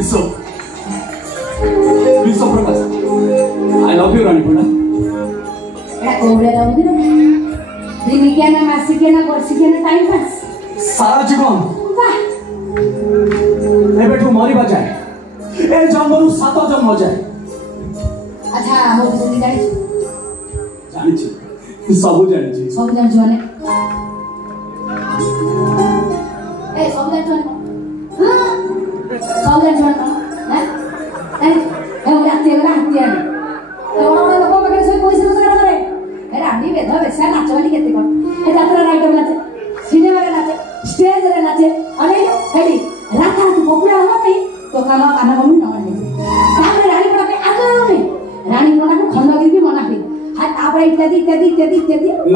विश्व प्रकाश I love you रानी पुना एटा कोबरे दउदी न दिनिकिया ना मासिकिया ना वर्षिकिया ना टाइम पास सारा जीवन वाह एबेठू मरिबा जाए ए जन्मरु 7 जन्म जाए अच्छा हो बिसुदी जानि सब जानि माने ए सब जानि हां सब जानि हां ए ओरा तेरा हत्या ओरा लोक पाखे से पैसा रोजगार करे ए रानी बेध बेसा नाच वाली केते कोन ए यात्रा आइटम नाचे सिनेमा रे नाचे स्टेज रे नाचे अरे हेडी राता तू पपुलर हो नहीं तो काम काना बनु न नहीं तापर रानी पड़ा पे आगे नहीं रानी पड़ा को खंडगिरी भी मना कर हां तापर इत्यादि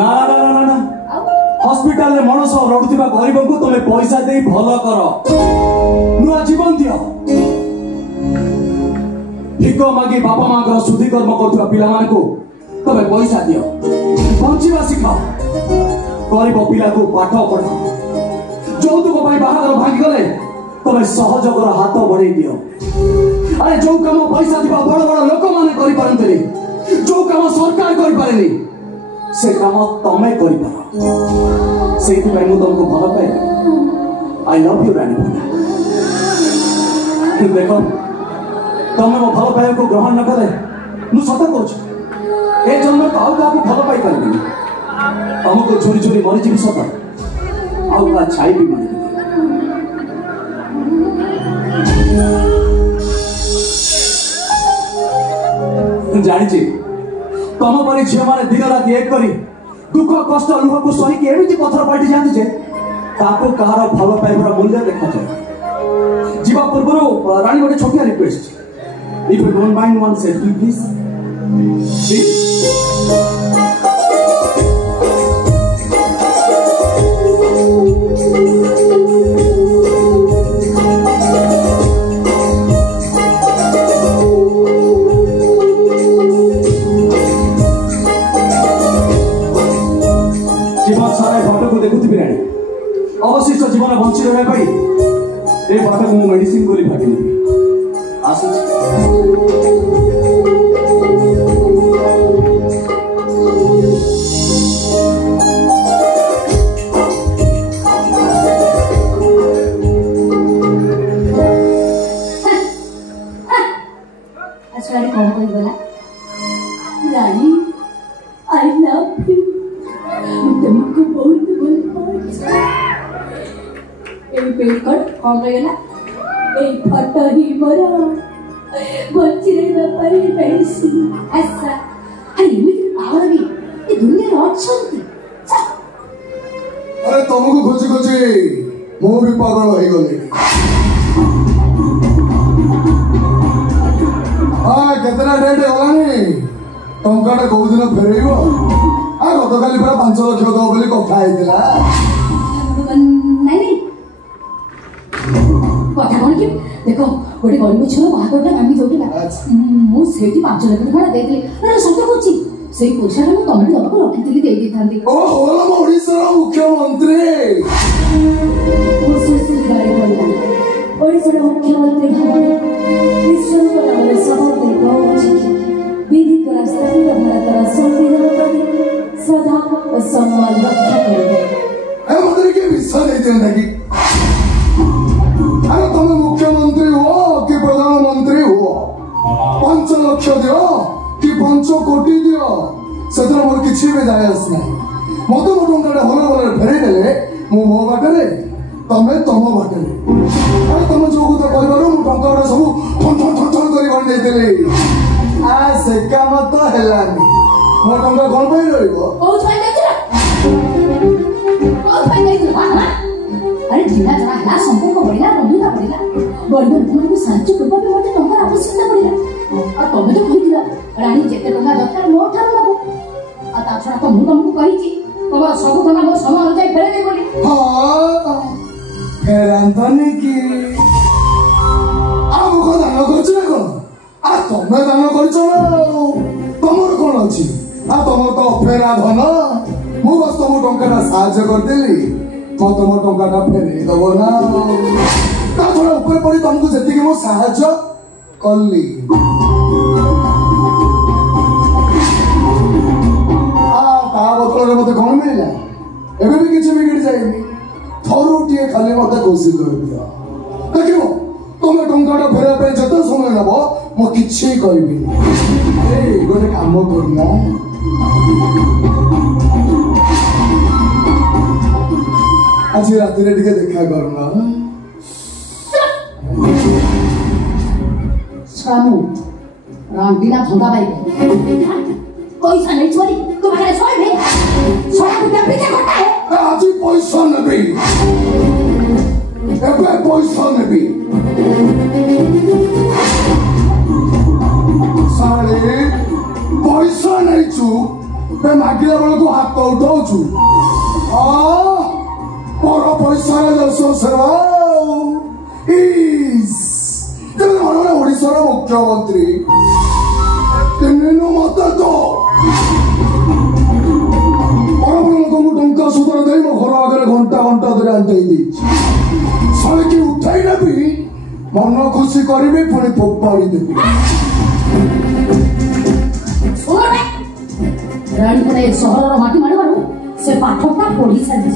ना हॉस्पिटल रे मनस रडुतिबा गरीब को तमे पैसा देई भलो करो नुआ जीवन दियो भिको मागी बापा मां को शुद्धि कर्म करथुवा पिला मान को तमे पैसा दियो बंचिबा सिखाओ गरीब पिला को पाठ पढ़ाओ যৌতুক পাই বাহাদুর ভাঙি গলে তবে সহযোগর হাত বড়াই দিও আরে जो কাম পয়সা দিবা বড় বড় লোক মানে করি পারন্তেনি जो কাম সরকার করি পারেনি সে কাম তমে করি পারো সেইতি পাই মু তোমাকে ভালো পাই আই লাভ ইউ রানী দেখো তুমি মো ভালো পাইବାକୁ গ্রহণ ন কলে মু সত কହୁଛି ଏ ଜନ୍ମ ତ ଆଉ କାହାକୁ ଭଲ ପାଇ ପାରିବିନି ତମକୁ ଝୁରି ଝୁରି ମରିଯିବି ସତ ଆଉ କା ଛାଇ ବି ମାରି ଜାଣିଛି ତମ ପରି ଝିଅ ମାନେ ଦିନ ରାତି ଏକ କରି ଦୁଃଖ କଷ୍ଟ ଲୁହକୁ ସହିକି ଏମିତି ପଥର ପାଲଟି ଯାଆନ୍ତି ଯେ ତାକୁ କାହାର ଭଲ ପାଇବାର ମୂଲ୍ୟ ଦେଖାଯାଏ ଯିବା ପୂର୍ବରୁ ରାଣୀ ଗୋଟେ ଛୋଟିଆ request if you don't mind one selfie please जीवन सारा फोटो को देखुथिबि रानी अवशिष्ट जीवन बंची रहबा पई ए फोटो को मेडिसिन गोली भागी नेबी आसु असवारी कौन कोई बोला रानी आई लव यू तुमको बहुत ए पेकर कौन गला ए फोटो ही मोरा बच्ची रे बापारी पैसी ऐसा अरे एमिति पावर भी ए दुनिया रे अछंती अरे तुमको खोजी खोजी मो भी पागल हो गले केतना रेट होलानी टंकाटा को दिन फेरइबो आ गतकाली पूरा 5 लाख दो बोली कथा आइतला नहीं कथा कोन कि देखो गोटे गरीब छुआ बाहाकोटा मामी जोटिला मु सेठी 5 लाख टका देतली अरे सत्य कोची सेई पैसा मु तमडी दबको रखितली देई दिथांती ओ होला मो ओडिसा मुख्यमंत्री ओ सुसु गाड़ी बोलला ओडिसा मुख्यमंत्री भाबे विश्व को नामरे समर्पित होछि विधिक रास्ता में भारत संविधान प्रति सदा सम्मान रक्षा करेंगे ए मंत्री के विश्वास नहीं देना कि अरे तुम मुख्यमंत्री हो कि प्रधानमंत्री हो 5 लाख दियो कि 5 कोटी दियो सेतर मोर किछि भी जाय आस नहीं मतो टंका हले हले फेरे देले मु मो बाटरे तमे तम बाटरे अरे तुम जो को परिवार मु टंका सब ठन ठन ठन ठन करी बन देले आ से काम तो हेलानी मो टंका कोन पई रहइबो ओ छाई देछला हां अरे जिना जना हला संपर्क बढ़िला बंधुता बढ़िला बड़बड़ तुमको सांच कृपा पे मते टंका आवश्यकता बढ़िला और तमे तो कहिदिला रानी जेते टंका दरकार मो ठार लगो आ ता छरा तो मु तुमको कहिची बाबा सब टंका मो समय अनुसार फेरे दे बोली हां फेरांतनी की आ मो को दान करछ ना कोन आ तमे दान करछ ना तमर कोन अछि आ तमर तो फेरा धन मु बस तुम टंका साहाय्य कर देली तो तुम टंका फेरे दबो ना ତା ଛଡ଼ା ଉପରେ ପଡ଼ି ତମକୁ ଯେତିକି ମୁଁ ସାହାଯ୍ୟ କଲି ତା ବଦଳରେ ମତେ କଣ ମିଳିଲା? ଏବେ ବି କିଛି ବିଗିଡ଼ି ଯାଇନି। ଥରୁଟିଏ ଖାଲି ମତେ ଖୁସି କରିଦିଅ। ଦେଖିବ ତମେ ଟଙ୍କାଟା ଫେରିବା ପାଇଁ ଯେତେ ସମୟ ନେବ ମୁଁ କିଛି କହିବିନି। ଗୋଟେ କାମ କରୁନ, ଆଜି ରାତିରେ ଟିକେ ଦେଖା କରୁନ। रांडीना धंधा भाई पैसा नहीं छोड़ी तुम्हारे सोए भी सोया को पीछे घटा है आज पैसा नहीं एबे पैसा नहीं साले पैसा नहीं छु बे मागिला बेला को हाथ उठाऊ छु पर पैसा जसो सेवा इस ओडिशार मुख्यमंत्री मत तो टंका सुधर दे मो घर आगे घंटा घंटा धरे आंटी साले की उठाई नेबी मन खुशी करी पुणी फोपाड़ी देवी राणीपड़ा सहर माटी माड़ से पाठटा पढ़ी सारी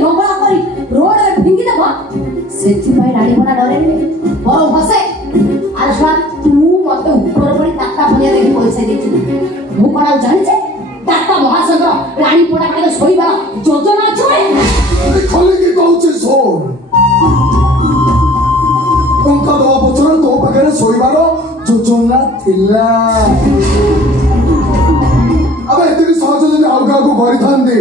नंगला करी रोड रे फिंगी देबा सेथिबाई राणीपड़ा डरे बर हसे आज बात तू मते ऊपर पड़ी टाटा भलिया देखि पैसा देछि मु कोना जानि छे टाटा महासंग राणीपड़ा के सोईबा योजना छे खाली की कहउछे सोन टंका दवा पछर तो पाखरे सोईबार योजना थिला अब एतकी सहज जदि आउगा को गरि थांदे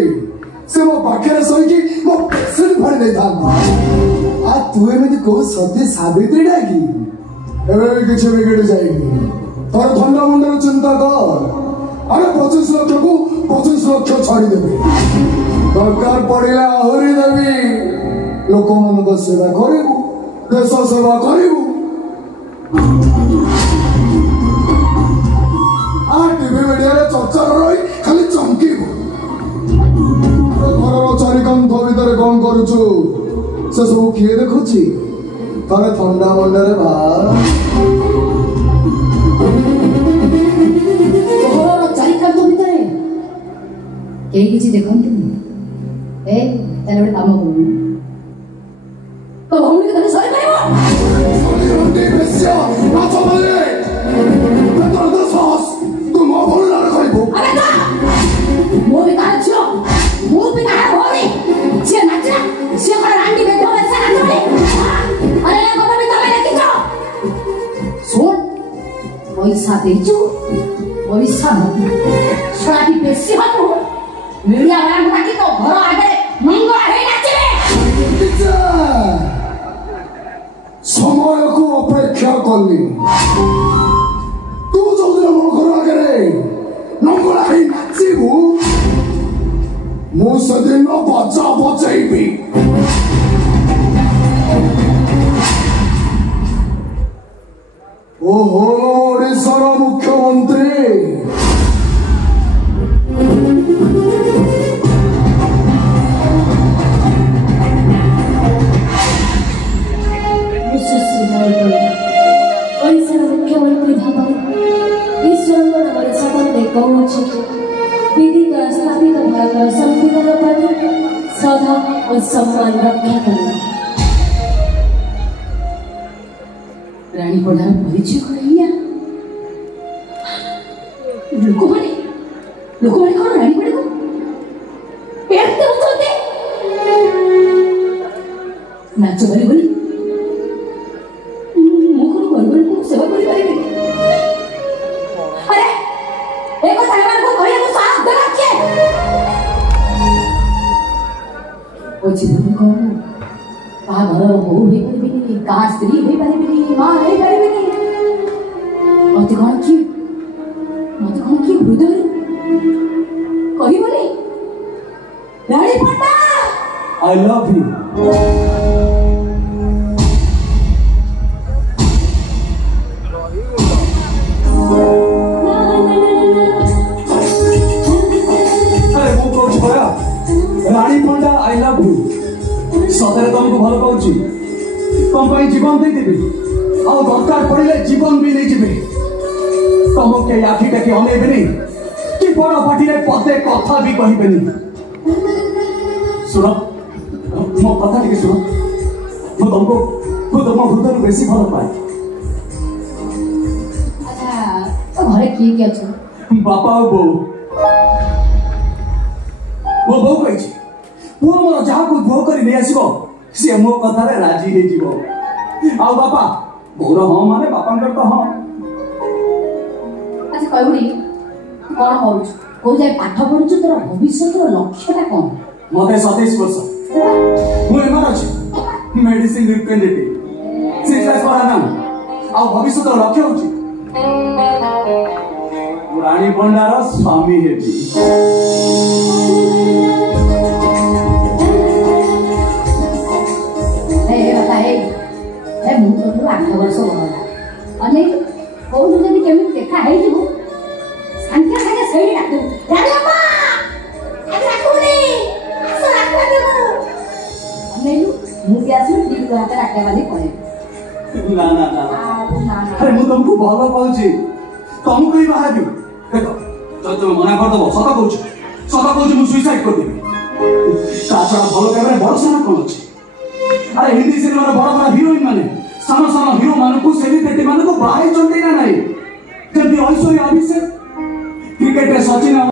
से मो पाखरे सोईकी मो पेसेंट फाड़ी दे थांदा आ तू एमिति को सत्य सावित्री डाकी एबे किछि बिगड़ जाएगी तोर ठंडा मुंडर चिंता कर अरे 25 लाख को 25 लाख छाड़ी देबे दरकार पड़िला हरि देवी लोक मन को सेवा करिबू देश सेवा करिबू आ टीवी मीडिया रे चर्चा रही खाली चमकीबू घर चारिकांथ भीतर कौन करुछु से सब किए देखुची तारे ठंडा मंडरे बा घर चारिकांथ भीतर केही किछि देखंती ए तने बडे काम करू तो भौणी के तने सही करबो सोनी रोटी बेसिया नाच बले तो दसस तू मो भौणी ना खाइबो अरे ना मो भी काहे छियो मो भी काहे भौणी से नाचना से कर रांडी बेठो बेसा नाचबे अरे बाबा भी तमे देखिছো सुन पैसा देछु पैसा छाटी बेसी हतो मीडिया वाला ताकि तो घर आगे मंगला हे नाचबे समय को अपेक्षा करली तू जो दिन मो घर आगे नंगला हे नाचिबू मु सदिन बजा बजाइबी ओहो ओडिशार मुख्यमंत्री ओडिशार मुख्यमंत्री भाବରେ ईश्वरଙ୍କ ନାମରେ ଶପଥ ନେଇ କହୁଛି विधि द्वारा स्थापित भारतर संविधान प्रति श्रद्धा और सम्मान रक्षा करना राणीपड़ार परिचय कहिया लोक माने कौन राणीपड़ा को पेट देउछते नाच बली बली मुखर करबल को सेवा करि पारिबे अरे एको सामान को कहिया को साथ दे रखे ओ जीवन को का घर हो हे परिबिनी का स्त्री हे परिबिनी मां हे परिबिनी मत कोन की हृदय कहि बोली रानी पट्टा I love you. Rani Panda I love you सतरे तुमको भल पाउची तुम पर जीवन दे देबी और दरकार पड़े जीवन भी नहीं जीवे तुमको के आखि टेके अनेबनी कि बड़ पार्टी रे पदे कथा भी कहबेनी सुनो मो कथा टिके सुनो मो तुमको हृदय बेसी भल पाए अच्छा तो घरे किए अच्छा बापा और बो मो बो कहि पुओ मोर जहा को भो करी नै आसीबो से मो कथा रे राजी हे जीवो आ बापा बोर हां माने बापांकर तो हां अच्छा कहउनी कौन पढ़ुछ को जाय पाठ पढ़ुछ तोर भविष्यतर लक्ष्यटा कोन मते 27 वर्ष मु एमर अछि मेडिसिन रिप्रेजेंटेटिव 6 क्लास पढ़ा नाम आ भविष्यतर लक्ष्य होछि रानी भंडार स्वामी हेबी मु तो 8 वर्ष बड़ा अने कोन जदी केमि देखा है जीवो संख्या संख्या सही डाकू रानी अम्मा आज राखुनी आसो राखवा देबो अने मु के आसी दी हाथ राखे वाली पड़े ना ना ना अरे मु तुमको भलो पाउची तुमको ही बाहर दियो देखो तो तुम मना कर दबो सदा कहूँ मु सुइसाइड कर देबी ताछड़ा भलो कैमरा बड़ सारा कोन अछि अरे हिंदी सिनेमा बड़ बड़ हीरोइन माने सानो सानो हीरो मानको सेलिब्रिटी मानको बाहे चलते ना नहीं जब ऐश्वर्या अभिषेक क्रिकेट रे सचिन